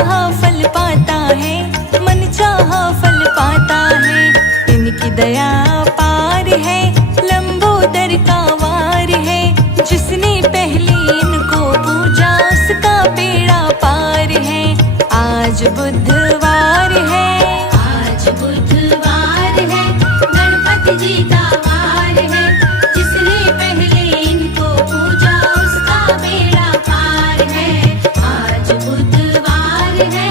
चाहा फल पाता है, मन चाहा फल पाता है। इनकी दया पार है, लंबोदर का वार है। जिसने पहले इनको पूजा उसका बेड़ा पार है। आज बुधवार है, आज बुधवार है, गणपति जी का वार है। जिसने पहले इनको पूजा उसका बेड़ा पार है। आज बुधवार है।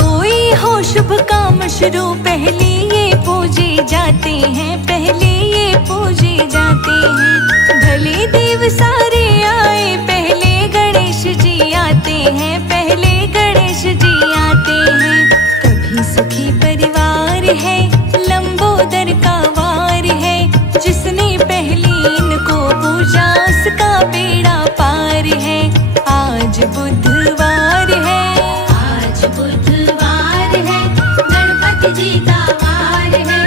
कोई हो शुभ काम शुरू पहले ये पूजे जाते हैं, पहले ये पूजे जाते हैं। भले देव सारे आए पहले गणेश जी आते हैं, पहले गणेश जी आते हैं। कभी सुखी परिवार है, लंबोदर का वार है। जिसने पहले इनको पूजा उसका बेड़ा पार है। आज बुधवार है, आज बुधवार है, गणपति जी का वार है।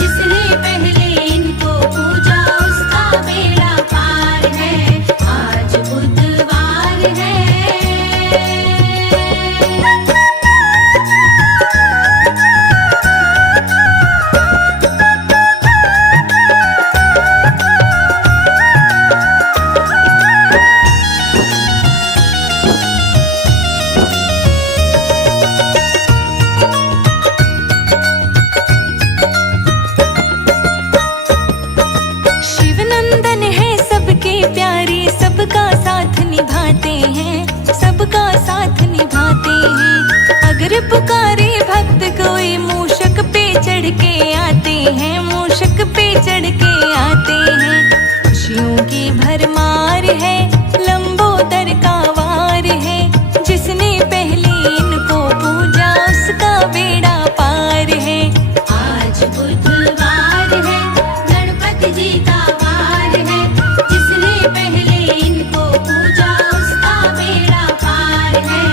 जिसने पहले इनको पूजा उसका बेड़ा पार है। आज बुधवार है। शिवनंदन है सबके प्यारे, सबका साथ निभाते हैं, सबका साथ निभाते हैं। अगर पुकारे भक्त कोई मूषक पे चढ़ के आते हैं, मूषक पे चढ़ के आते हैं। खुशियों की भरमार है, लंबोदर का वार है। जिसने पहले इनको पूजा उसका बेड़ा पार है। आज बुधवार है, गणपति जी का वार है। जिसने पहले इनको पूजा उसका बेड़ा पार है।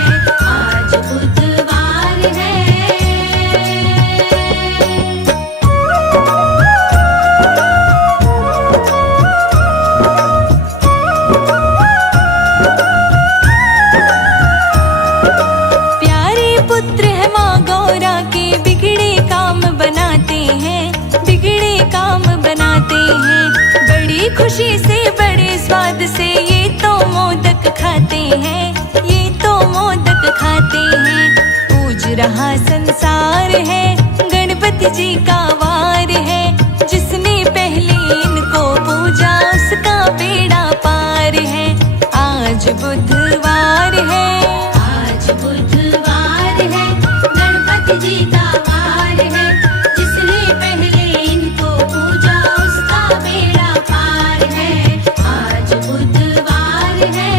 आज बुधवार है। प्यारे पुत्र है माँ गौरा के, बिगड़े काम बनाते हैं, बिगड़े काम बनाते हैं। बड़ी खुशी से बड़े स्वाद से ये तो मोदक खाते हैं, ये तो मोदक खाते हैं। पूज रहा संसार है, गणपति जी का वार है। जिसने पहले इनको पूजा उसका बेड़ा पार है। आज बुधवार है, आज बुधवार है, गणपति जी का वार है। जिसने पहले इनको पूजा उसका बेड़ा पार है। आज बुधवार है।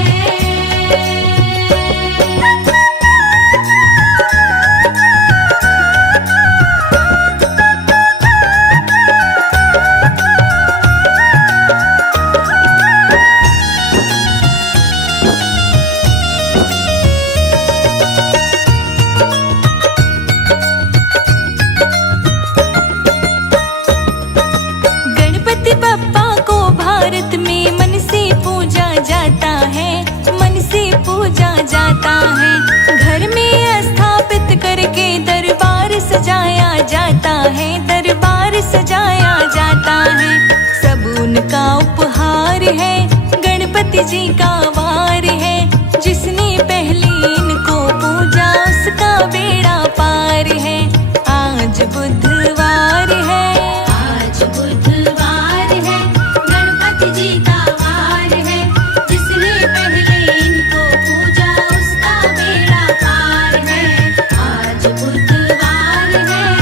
गणपति बप्पा को भारत में मन से पूजा जाता है, मन से पूजा जाता है। घर में स्थापित करके दरबार सजाया जाता है, दरबार सजाया जाता है। सब उनका उपहार है, गणपति जी का वार है। जिसने पहले इनको पूजा उसका बेड़ा पार है। आज बुधवार है, आज बुधवार है, गणपति जी का वार है। जिसने पहले इनको पूजा उसका बेड़ा पार है। आज बुधवार है।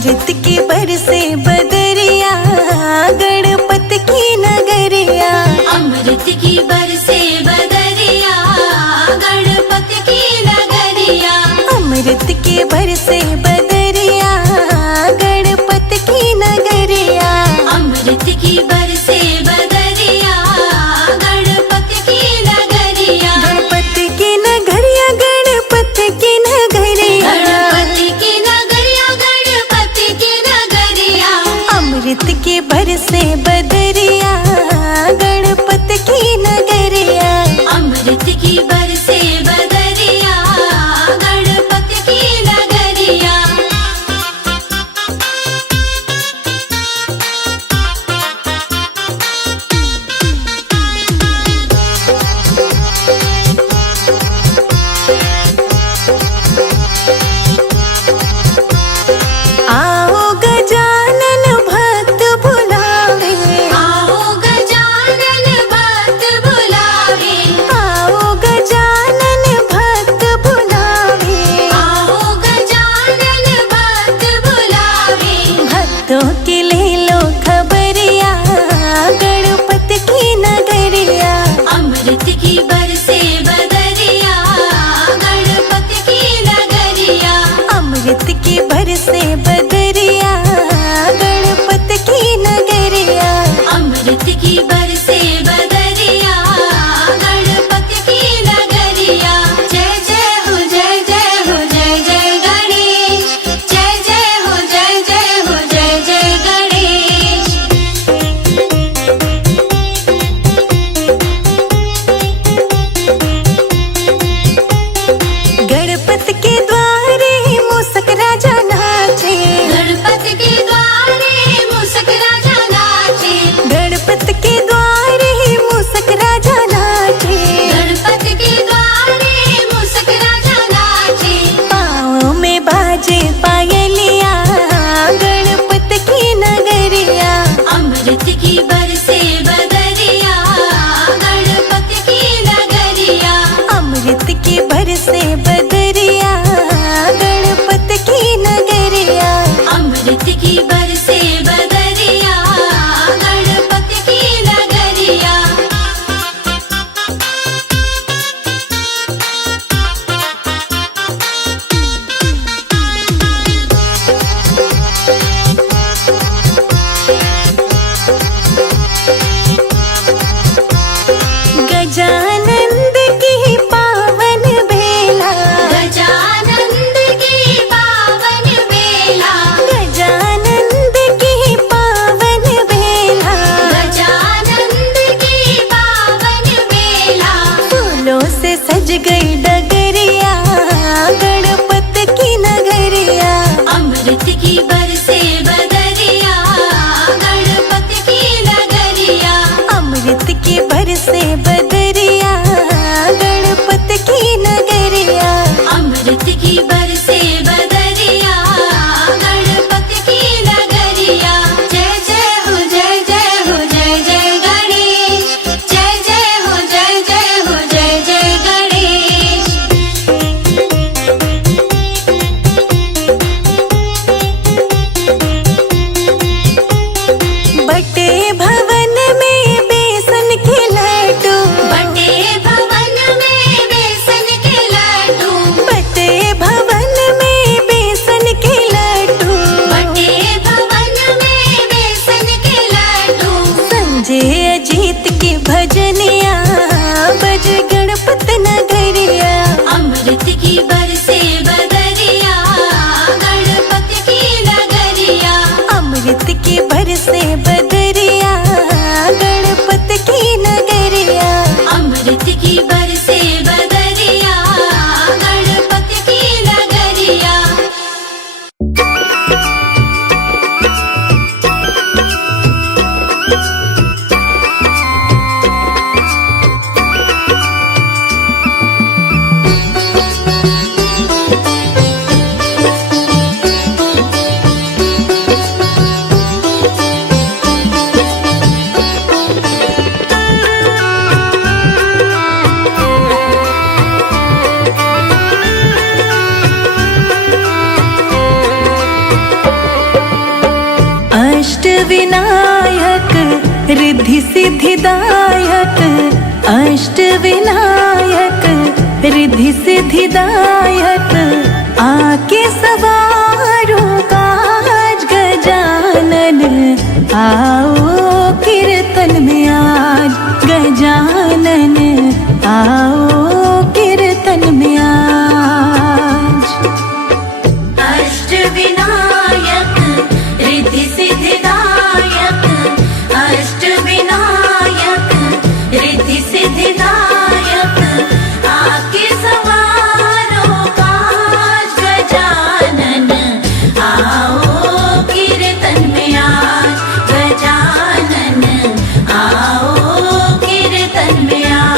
अमृत की बरसे बदरिया गणपत की नगरिया। अमृत की बरसे बदरिया गणपत की नगरिया। अमृत की बरसे बदरिया गणपत की नगरिया। अमृत की बरसे बदरिया गणपत की नगरिया। गणपत की नगरिया गणपत की नगरिया। गणपति की नगरिया गणपति की नगरिया। अमृत की बरसे बदरिया गणपत की नगरिया। अमृत की बरसे बदरिया गणपत की नगरिया। विनायक रिद्धि सिद्धिदायक, अष्ट विनायक रिद्धि सिद्धिदायक, आके सवारो काज गजानन, आओ कीर्तन में आज गजानन, आओ कीर्तन में आज। अष्ट विनायक रिद्धि सिद्धिदायक, अष्ट विनायक रिद्धि सिद्धिदायक, आके सवारो काज गजानन, आओ कीर्तन में आज गजानन, आओ कीर्तन में आज।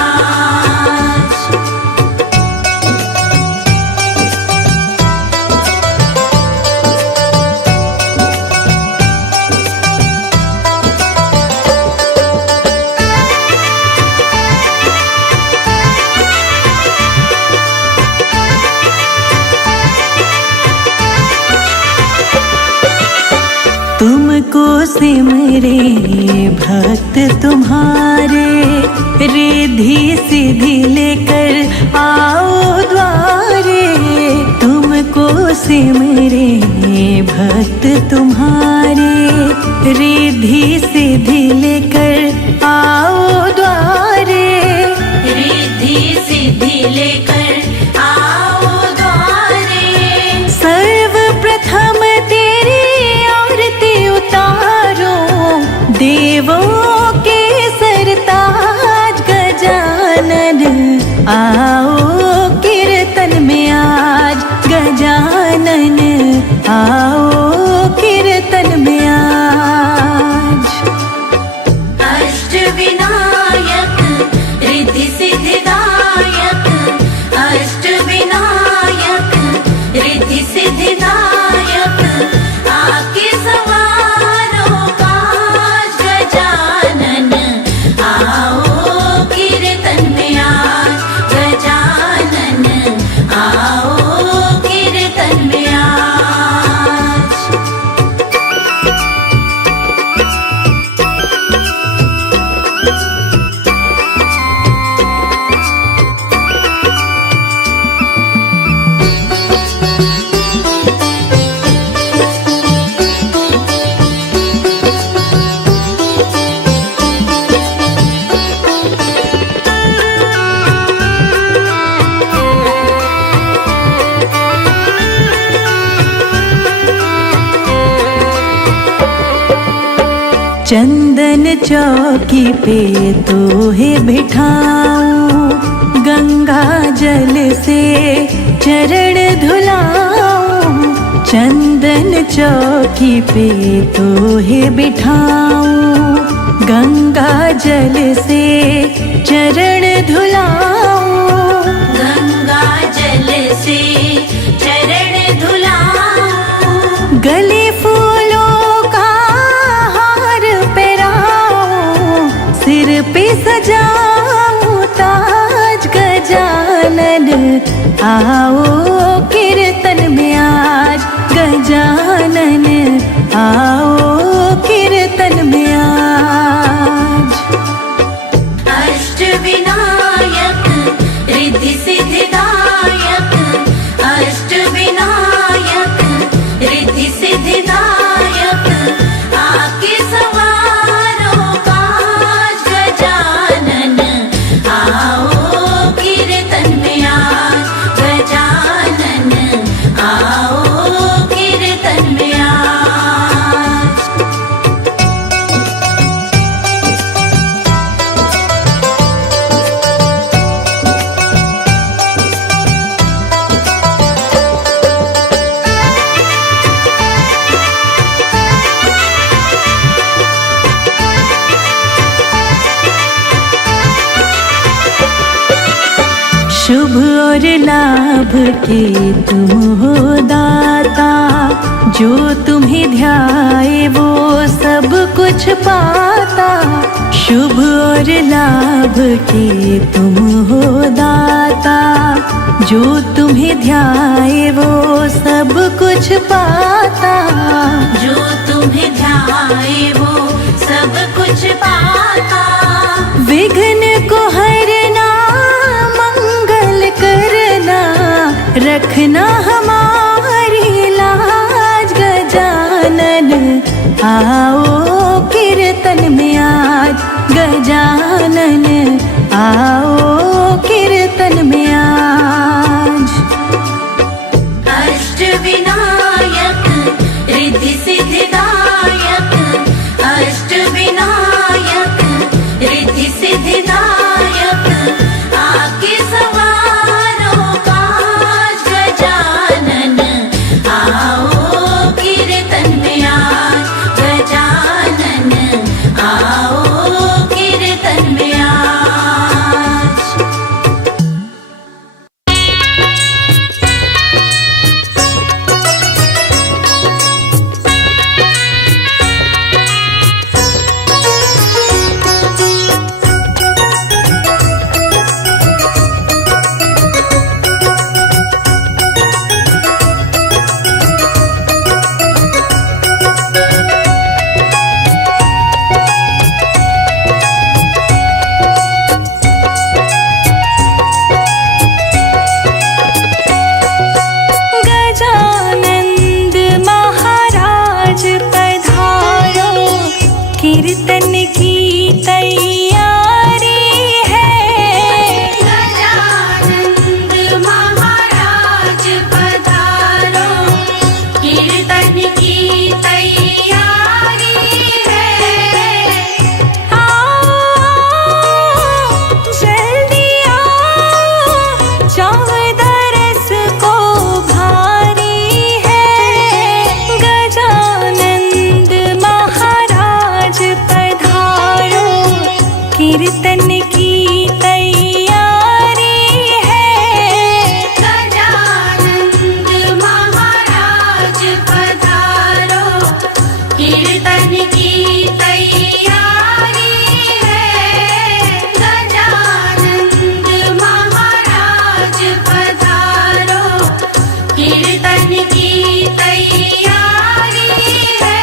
तुमको सिमरे भक्त तुम्हारे, रिद्धि सिद्धि लेकर आओ द्वारे। तुमको सिमरे भक्त तुम्हारे, रिद्धि सिद्धि लेकर आओ द्वारे। रिद्धि सिद्धि लेकर आओ द्वारे। सर्वप्रथम तेरी आरती उतारो, देवों के सरताज गजानन, आओ कीर्तन में आज गजानन, आओ कीर्तन में आज। अष्ट विनायक रिद्धि सिद्धिदायक, अष्ट विनायक रिद्धि सिद्धिदायक, आके सवारो काज गजानन, आओ कीर्तन में आज गजानन, आओ कीर्तन में आज। चंदन चौकी पे तोहे बिठाऊं, गंगा जल से चरण धुलाऊं। चंदन चौकी पे तोहे बिठाऊं, गंगा जल से चरण धुलाऊं। गंगा जल से चरण धुलाऊं। गले फूलों का हार पहनाऊं, सिर पे सजाऊं ताज गजानन, आओ कीर्तन में आज गजानन, आओ कीर्तन में आज। अष्ट विनायक रिद्धि सिद्धिदायक, अष्ट विनायक रिद्धि सिद्धिदायक, आके सवारो काज गजानन, आओ कीर्तन में आज गजानन, आओ कीर्तन में आज। शुभ और लाभ के तुम हो दाता, जो तुम्हें ध्याए वो सब कुछ पाता, शुभ और लाभ के तुम हो दाता। जो तुम्हें ध्याए वो सब कुछ पाता, जो तुम्हें ध्याए वो सब कुछ पाता। विघ्न को हरना, मंगल करना, रखना हमारी लाज। गजानन आओ कीर्तन में आज, गजानन आओ कीर्तन में आज। अष्ट विनायक रिद्धि सिद्धिदायक, अष्ट विनायक रिद्धि सिद्धिदायक, आके सवारो काज। गजानन आओ कीर्तन में आज, गजानन आओ कीर्तन में आज। गजानंद महाराज पधारो, कीर्तन की तैयारी है। गजानंद महाराज पधारो, कीर्तन की तैयारी है। आओ जल्दी आओ, चौदरस को भारी है। गजानंद महाराज पधारो, कीर्तन की तैयारी है। गजानंद महाराज पधारो, कीर्तन की तैयारी है। गजानंद महाराज पधारो, कीर्तन की तैयारी है।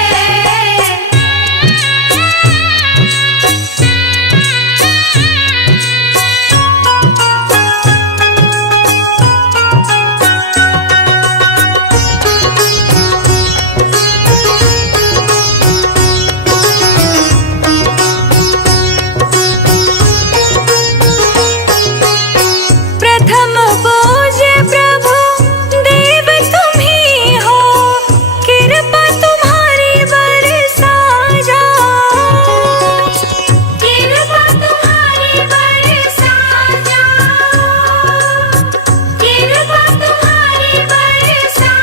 प्रथम पूज्य प्रभु देव तुम ही हो, कृपा तुम्हारी बरसा जाओ। कृपा तुम्हारी बरसा जाओ, कृपा तुम्हारी बरसा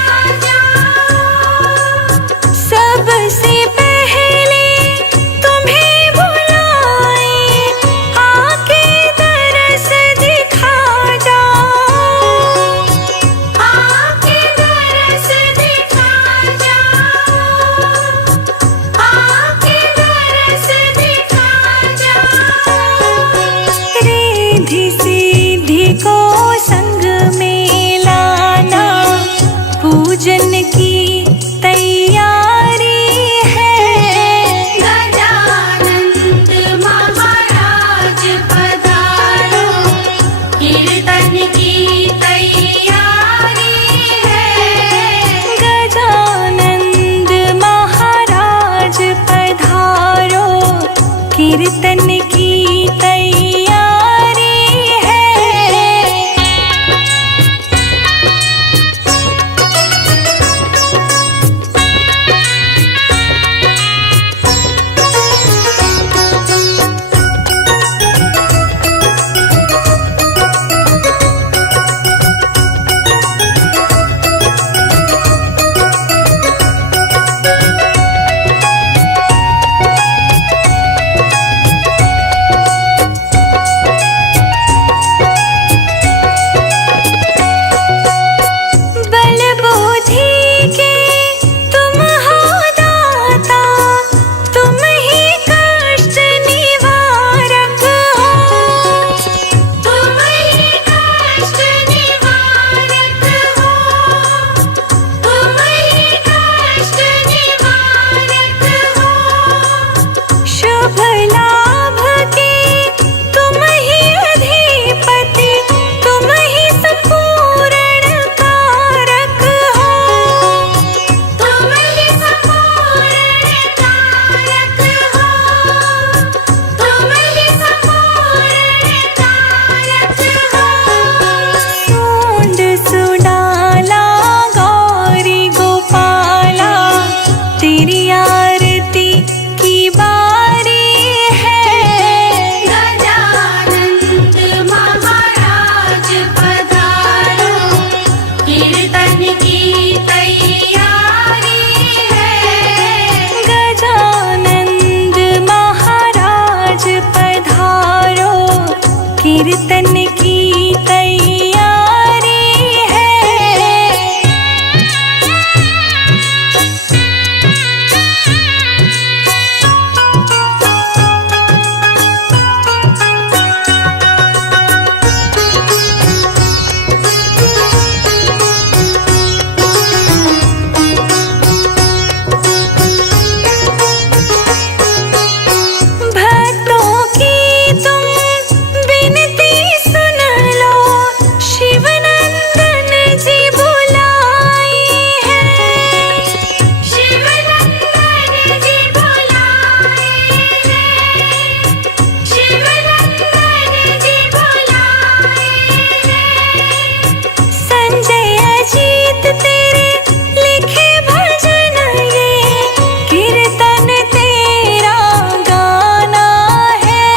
जाओ। सबसे पहले तुम्हें बुलाए, आके दरस दिखा जाओ। आके दरस दिखा जाओ, आके दरस दिखा जाओ। रिद्धि सिद्धि को संग में लाना, पूजन की तैयारी है। गजानंद महाराज पधारो, कीर्तन की तैयारी है। गजानंद महाराज पधारो, कीर्तन की तैयारी है। कीर्तन की तैयारी है। गजानंद महाराज पधारो, कीर्तन की तैयारी है। भक्तों की तुम विनती सुन लो, शिवनंदन जी बुलाए हैं। शिवनंदन जी बुलाए हैं। शिवनंदन जी बुलाए हैं। संजय अजीत तेरे लिखे भजन ये, कीर्तन तेरा गाना है।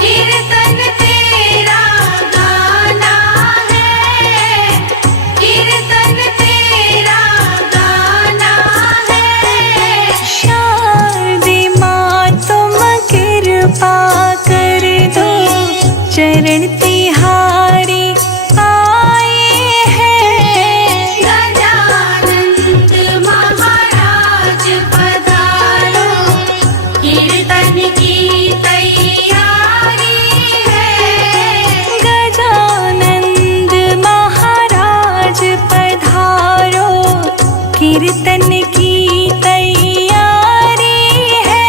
कीर्तन तेरा गाना है। कीर्तन तेरा गाना है। शारदे माँ तुम कृपा कर दो, चरण तिहारी आए हैं। गजानंद महाराज पधारो, कीर्तन की तैयारी है। गजानंद महाराज पधारो, कीर्तन की तैयारी है।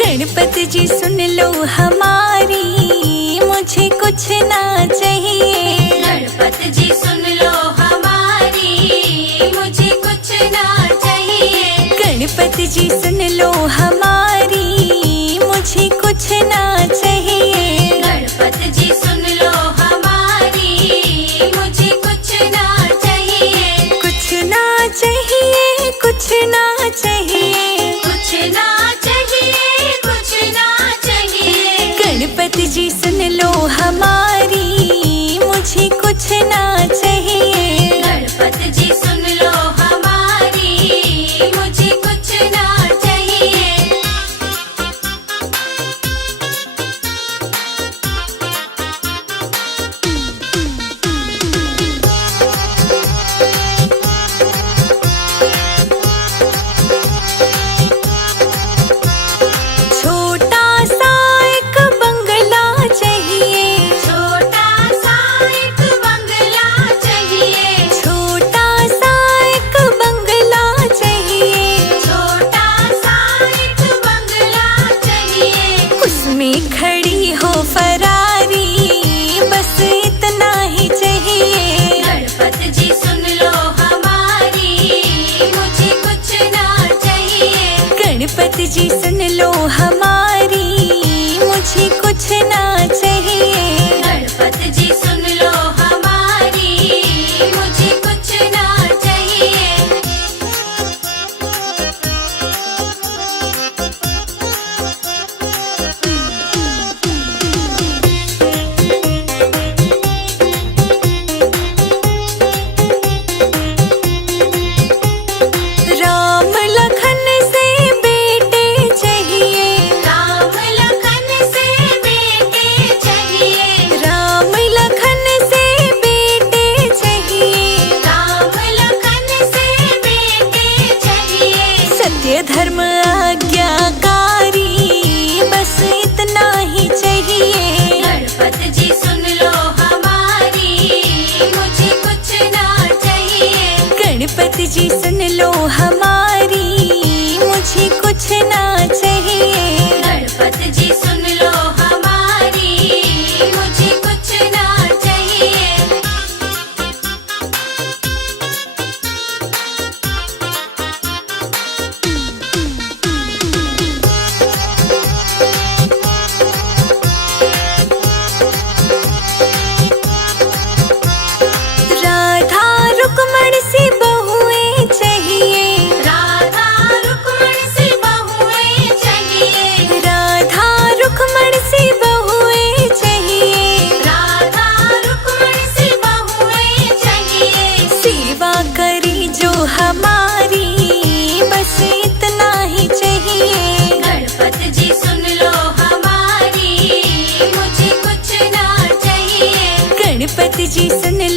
गणपति जी सुन लो हमारी, मुझे कुछ ना चाहिए। गणपति जी सुन लो हमारी, मुझे कुछ ना चाहिए। गणपति जी सुन लो हमारी, मुझे कुछ ना चाहिए। गणपति जी सुन लो हमारी, मुझे कुछ ना चाहिए। कुछ ना चाहिए, कुछ ना चाहिए। कुछ ना चाहिए, कुछ ना चाहिए। गणपति जी सुन लो हमारी,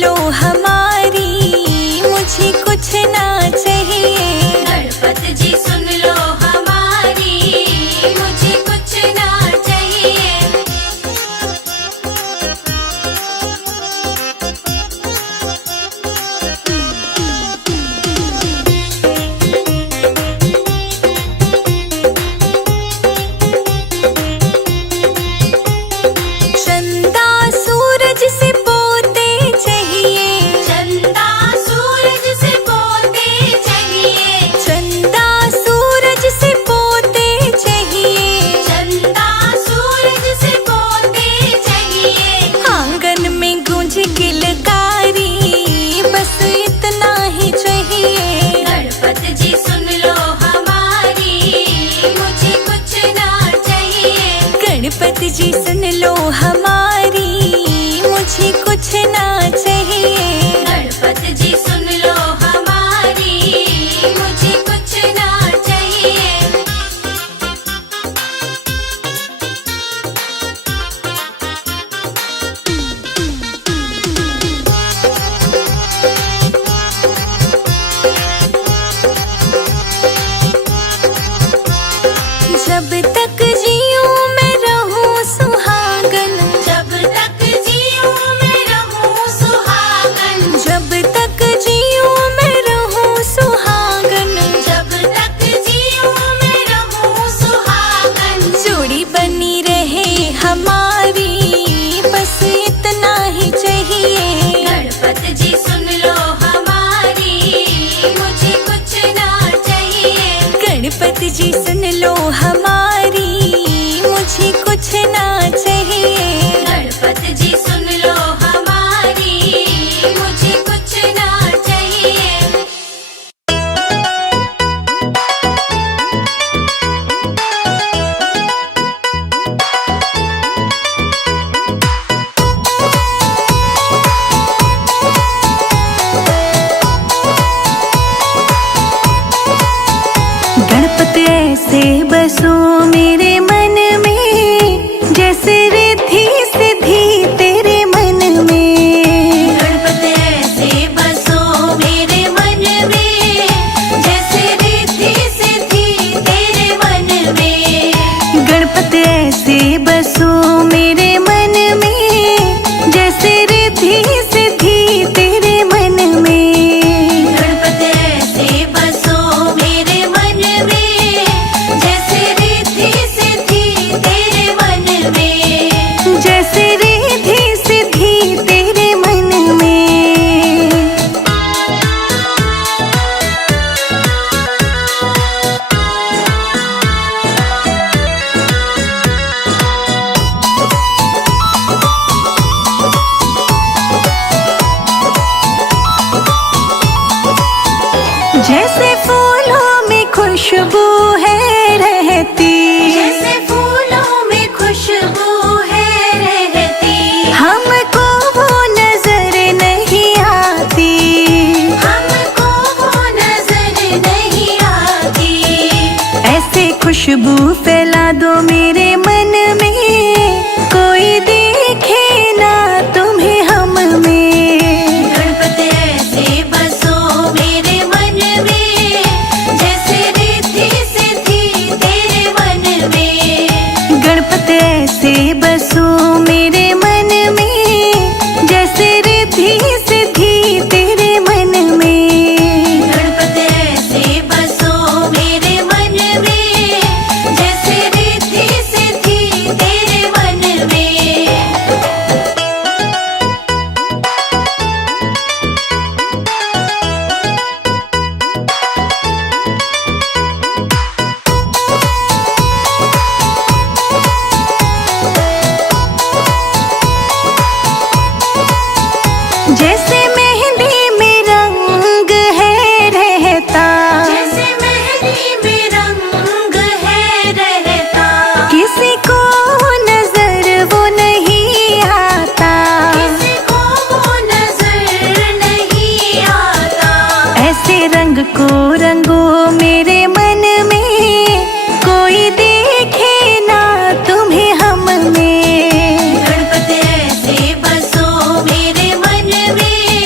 लो हमारी, मुझे कुछ ना चाहिए। गणपति जी सुन लो हमारी, मुझे कुछ ना चाहिए। चंदा सूरज से पोते चाहिए, चंदा सूरज से पोते चाहिए। चंदा सूरज से पोते चाहिए। चंदा सूरज से पोते चाहिए। आंगन में गूंज किलकारी, बस इतना ही चाहिए। गणपति जी सुन लो हमारी, मुझे कुछ ना चाहिए। गणपति जी सुन लो हमारी, मुझे कुछ ना चाहिए। गणपति जी सुन लो हमारी, मुझे कुछ ना चाहिए। जब तक जीऊं मैं रहूं सुहागन, जब तक जीऊं मैं रहूं सुहागन। जब तक जीऊं मैं रहूं सुहागन। जब तक जीऊं मैं रहूं सुहागन। जोड़ी बनी रहे हमारी, बस इतना ही चाहिए। गणपति जी सुन लो हमारी, मुझे कुछ ना चाहिए। गणपति जी सुन लो हमारी, मुझे कुछ ना चाहिए। गणपति जी सुन लो हमारी, मुझे कुछ ना चाहिए। गणपति ऐसे बसो मेरे मन में, जैसे रिद्धि सिद्धि तेरे मन में। गणपति ऐसे बसो मेरे मन में, जैसे रिद्धि सिद्धि तेरे मन में। गणपति ऐसे बसो मेरे मन में, जैसे रिद्धि सिद्धि तेरे मन में। गणपति ऐसे बसो मेरे मन में, जैसे रिद्धि सिद्धि तेरे मन में। जैसे रिद्धि सिद्धि तेरे मन में। जैसे फूलों में खुशबू है रहती, जैसे फूलों में खुशबू है रहती। हमको वो नजर नहीं आती। हमको वो नजर नहीं आती। ऐसे खुशबू फैला दो मेरे मन में, कोई देखे ना तुम्हें हम में। गणपति ऐसे बसो मेरे मन में, जैसे रिद्धि सिद्धि तेरे मन में। गणपति ऐसे बसो मेरे मन में, जैसे रिद्धि सिद्धि तेरे मन में। गणपति ऐसे बसो मेरे मन में, जैसे रिद्धि सिद्धि तेरे मन में। जैसे मेहंदी में रंग है रहता, जैसे मेहंदी में रंग है रहता। किसी को नजर वो नहीं आता। किसी को वो नजर नहीं आता। ऐसे रंग को रंगो मेरे मन में, कोई देखे ना तुम्हें हम में। गणपति ऐसे बसो मेरे मन में,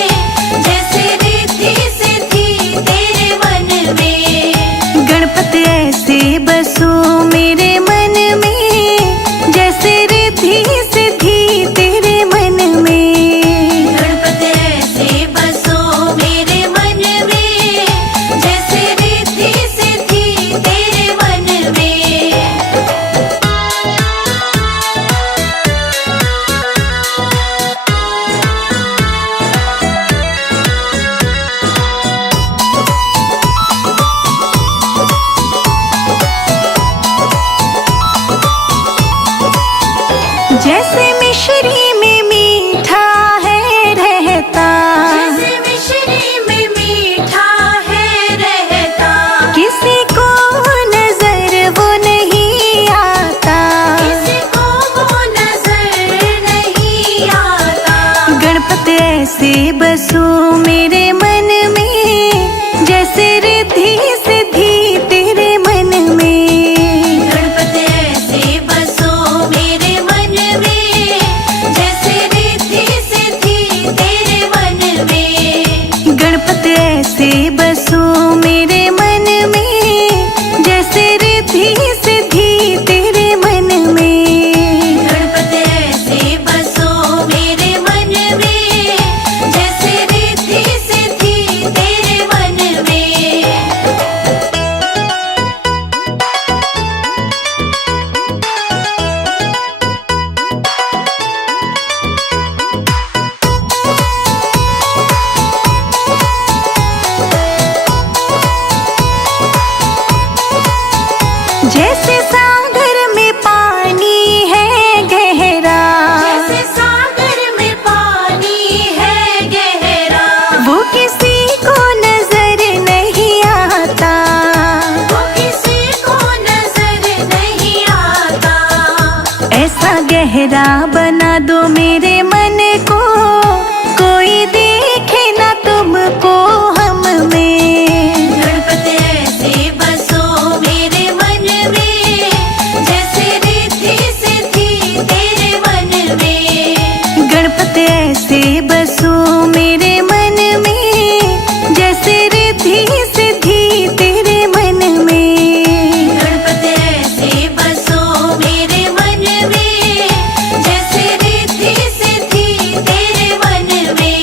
ऐसे बसो मेरे मन में, जैसे रिद्धि सिद्धि तेरे मन में। गणपति ऐसे बसो मेरे मन में, जैसे रिद्धि सिद्धि तेरे मन में। गणपति ऐसे बसो मेरे मन में, जैसे रिद्धि सिद्धि तेरे मन में। गणपति ऐसे बसो मेरे मन में, जैसे रिद्धि सिद्धि तेरे मन में। जैसे सागर में पानी है गहरा, जैसे सागर में पानी है गहरा, वो किसी को नजर नहीं आता। वो किसी को नजर नहीं आता। ऐसा गहरा बना दो मेरे मन को, कोई देखे ना तुमको हम में। गणपति ऐसे बसो मेरे मन में, जैसे रिद्धि सिद्धि तेरे मन में। गणपति ऐसे बसो मेरे मन में, जैसे रिद्धि सिद्धि तेरे मन में। गणपति ऐसे बसो मेरे मन में, जैसे रिद्धि सिद्धि तेरे मन में।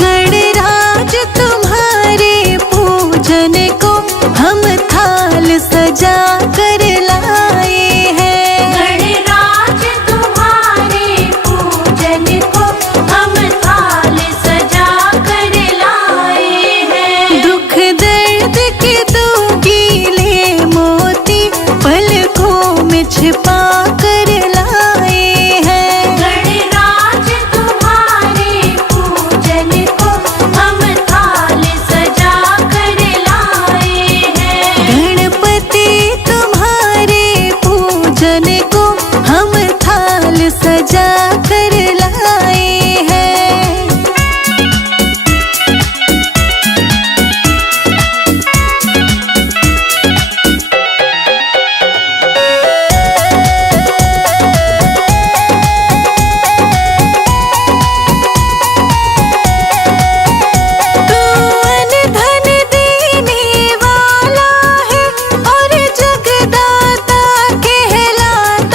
गणराज तुम्हारे पूजन को हम थाल सजा कर लाए हैं। गणराज तुम्हारे पूजन को हम थाल सजा कर लाए हैं। दुख दर्द के दो गीले मोती पलकों में छिपा कर लाए हैं। गणराज तुम्हारे पूजन को हम थाल सजा कर लाए हैं। गणपति तुम्हारे पूजन को हम थाल सजा कर लाए हैं। तू अनधन देने वाला है और जगदाता कहलाता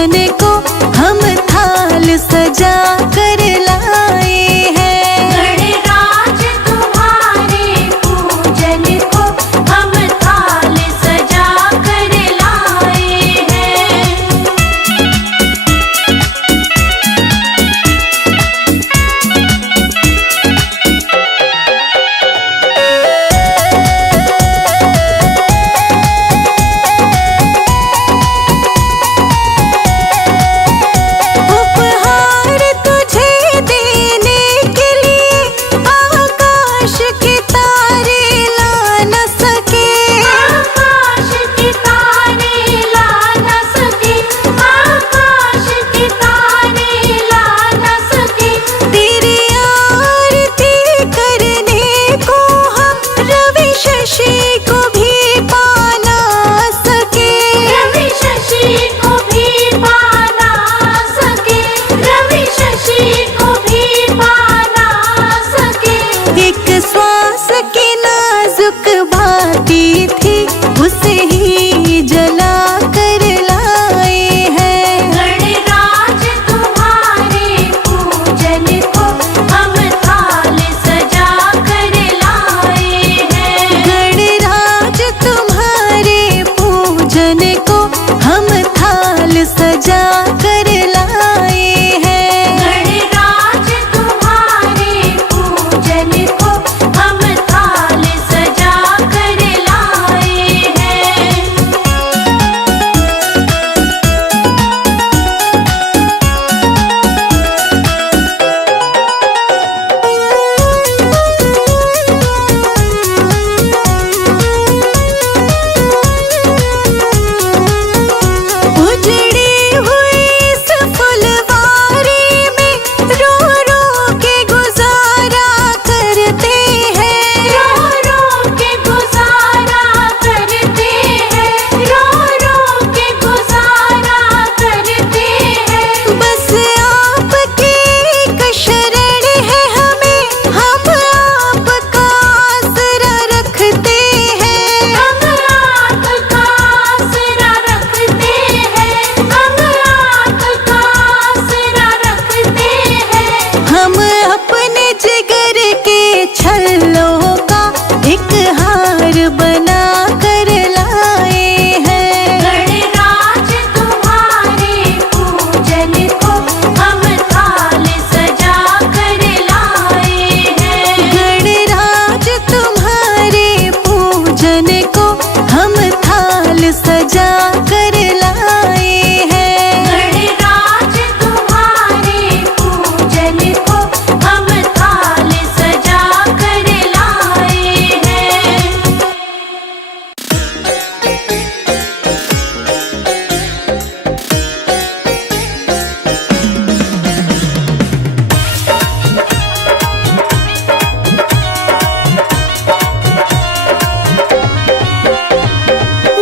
पूजन को हम थाल सजा कर लाए हैं। गणराज तुम्हारे पूजन को हम थाल सजा कर लाए हैं। उपहार तुझे देने के लिए आकाश के तारे ला न सके। आकाश के तारे ला न सके, आकाश के तारे ला न सके। तेरी आरती करने को हम रवि शशि को भी पा ना सके। रवि शशि को भी पा ना सके, रवि शशि को भी पा ना सके। एक श्वास की नाजुक भाती थी उसे ही जला कर लाए हैं। गणराज तुम्हारे पूजन को हम थाल सजा कर लाए हैं। गणराज तुम्हारे पूजन को हम थाल सजा कर लाए हैं। गणराज तुम्हारे पूजन को हम थाल सजा कर लाए हैं। उजड़ी हुई इस फुलवारी में रो रो के गुजारा करते हैं। रो रो के गुजारा करते हैं, रो रो के गुजारा करते हैं। बस आपकी एक शरण है हमें, हम आपका आसरा रखते हैं। हम आपका आसरा रखते हैं, हम आपका आसरा रखते हैं। हम अपने जिगर के छल्लों का एक हार बना कर लाए हैं। गणराज तुम्हारे पूजन को हम थाल सजा कर लाए हैं। गणराज तुम्हारे पूजन को हम थाल सजा कर लाए हैं। गणराज तुम्हारे पूजन को हम थाल सजा कर लाए हैं।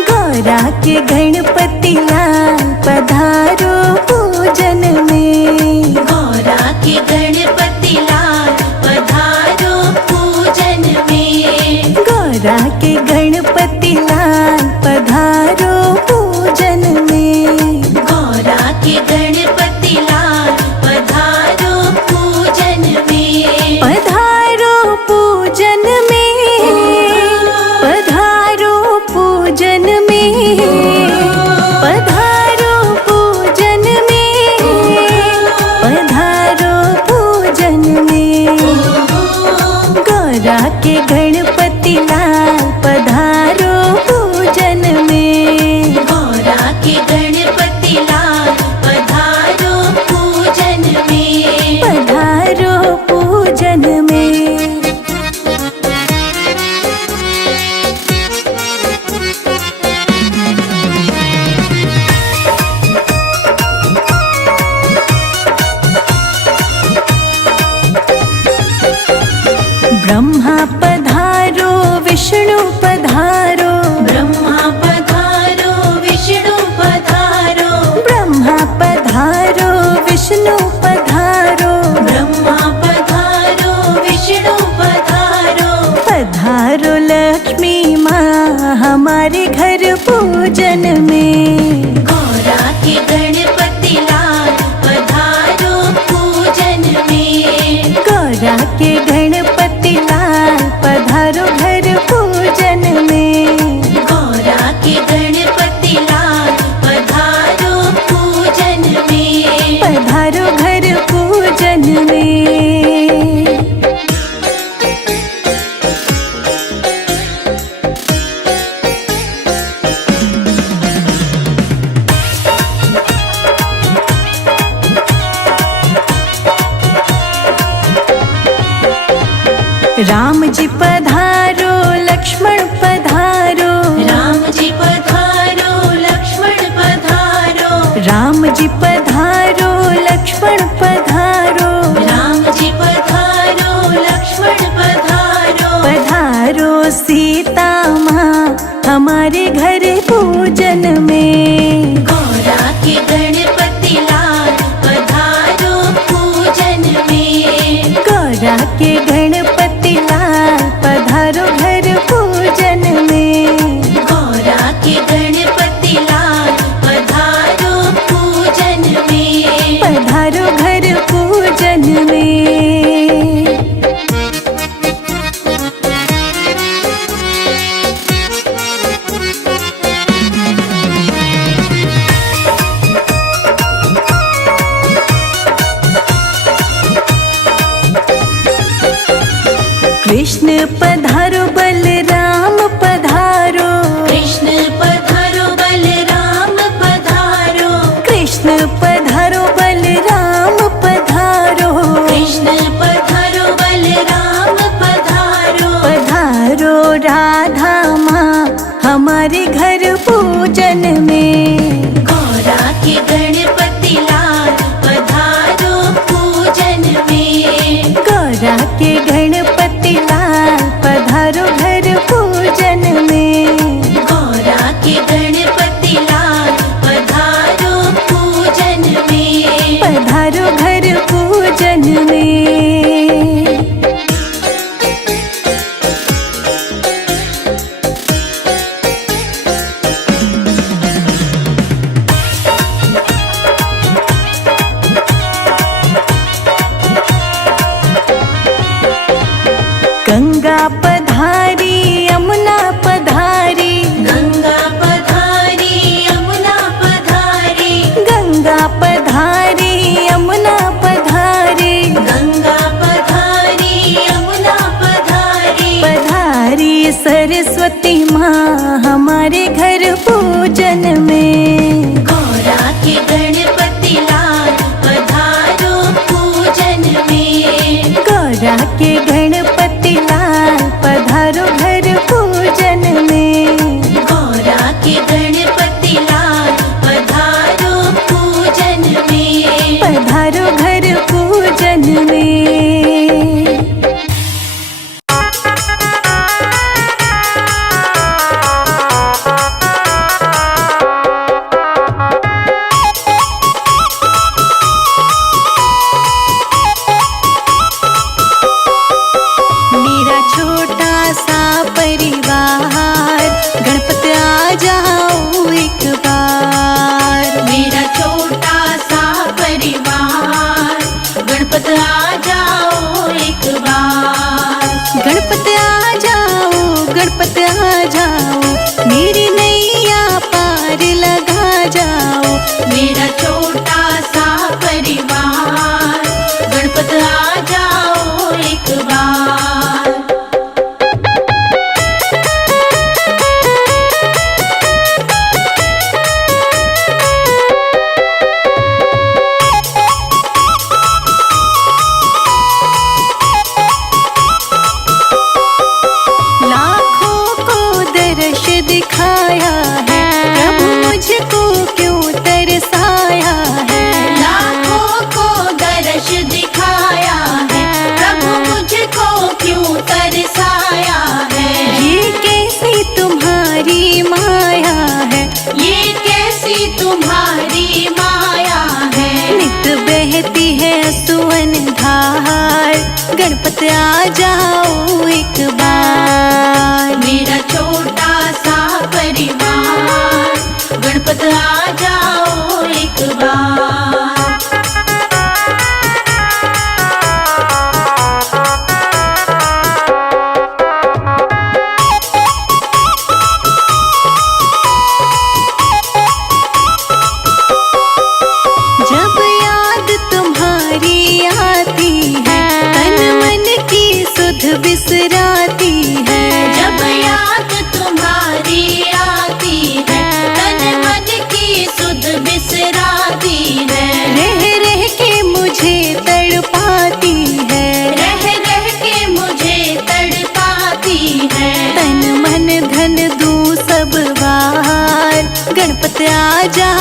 गौरा के गणपति लाल पधारो पूजन में। गौरा के गणपति लाल पधारो पूजन में। गौरा के गणपति लाल पधारो पूजन में। गौरा के गणपति लाल पधारो पूजन में। पधारो पूजन में, पधारो पूजन में। राम जी पधारो लक्ष्मण पधारो, राम जी पधारो लक्ष्मण पधारो, राम जी पधारो लक्ष्मण पधारो, राम जी पधारो लक्ष्मण पधारो, पधारो सीता माँ हमारे घर पूजन में। गौरा के गणपति लाल पधारो पूजन में, गौरा के गणपति लाल पधारो घर पूजन में। गौरा के गणपति लाल पधारो पूजन में, पधारो घर पूजन में। कृष्ण पधारो बलराम पधारो, कृष्ण पधारो बलराम पधारो, कृष्ण पधारो बलराम पधारो, कृष्ण पधारो बलराम पधारो, पधारो राधा माँ हमारे घर पूजन में। गौरा के गणपति लाल पधारो पूजन में, गौरा के गणपति लाल पधारो घर पूजन में। गौरा के गणपति लाल पधारो पूजन में, पधारो घर पूजन में। गंगा पधारी यमुना पधारी, गंगा पधारी यमुना पधारी, गंगा पधारी यमुना पधारी, गंगा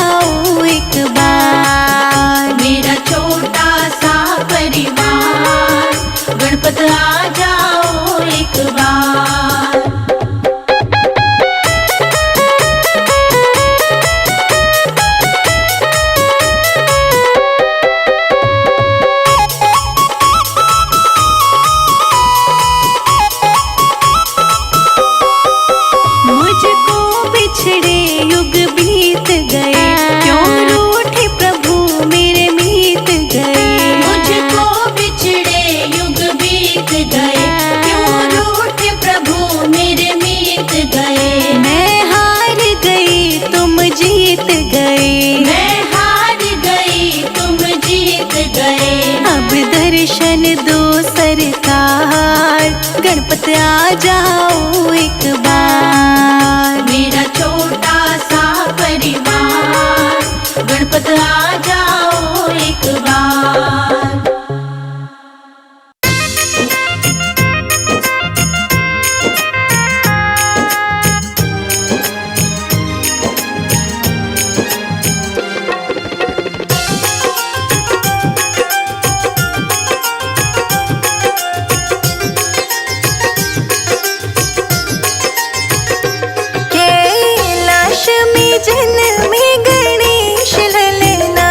जाओ एक बार। मेरा छोटा सा परिवार, गणपत आ जाओ एक बार। मुझको बिछड़े युग बीत गए, क्यों रूठे प्रभु मेरे मीत गए। मुझको बिछड़े युग बीत गए, क्यों रूठे प्रभु मेरे मीत गए। मैं हार गई तुम जीत गए, मैं हार गई तुम जीत गए। अब दर्शन दो सरकार, गणपत आ जाओ एक बार। मेरा छोटा सा परिवार, गणपत आ जाओ एक बार। कैलाश में जन्मे गणेश ललना,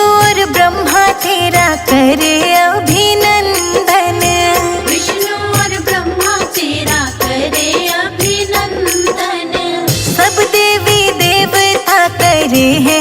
और ब्रह्मा तेरा करे अभिनंदन। विष्णु और ब्रह्मा तेरा करे अभिनंदन। सब देवी देवता करे हैं